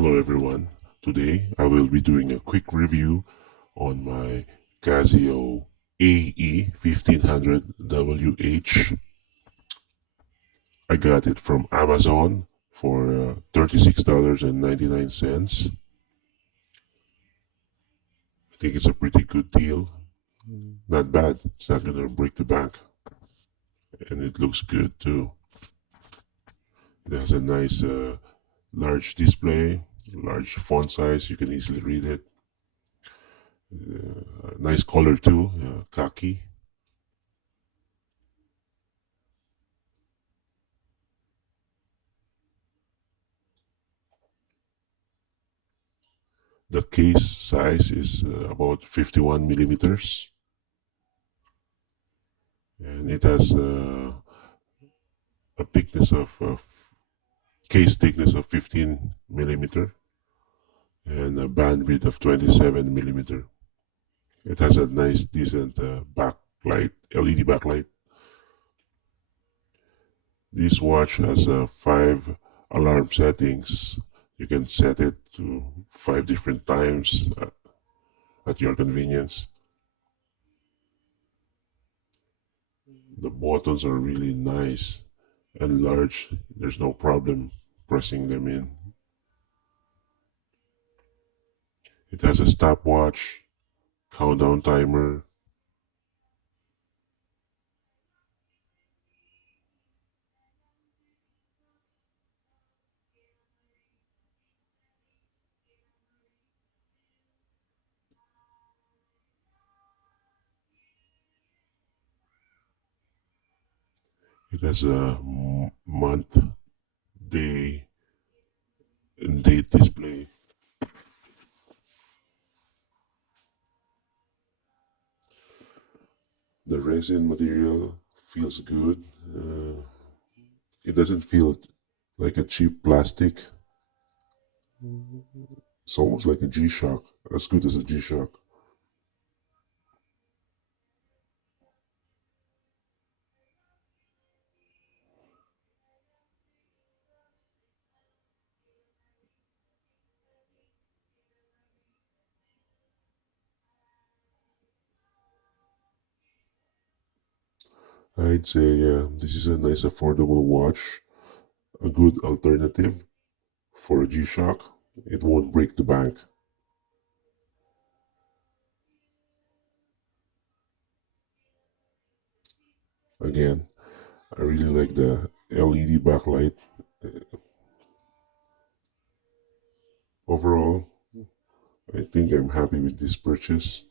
Hello everyone. Today I will be doing a quick review on my Casio AE-1500wh. I got it from Amazon for $36.99. I think it's a pretty good deal. Not bad. It's not gonna break the bank. And it looks good too. It has a nice large display, large font size. You can easily read it. Nice color too, khaki. The case size is about 51 millimeters, and it has a thickness of case thickness of 15 millimeter and a bandwidth of 27 millimeter. It has a nice, decent backlight, LED backlight. This watch has 5 alarm settings. You can set it to 5 different times at your convenience. The buttons are really nice and large. There's no problem pressing them in. It has a stopwatch, countdown timer. It has a month, day, and date display. The resin material feels good. It doesn't feel like a cheap plastic. It's almost like a G-Shock, as good as a G-Shock. I'd say this is a nice affordable watch, a good alternative for a G-Shock. It won't break the bank. Again, I really like the LED backlight. Overall, I think I'm happy with this purchase.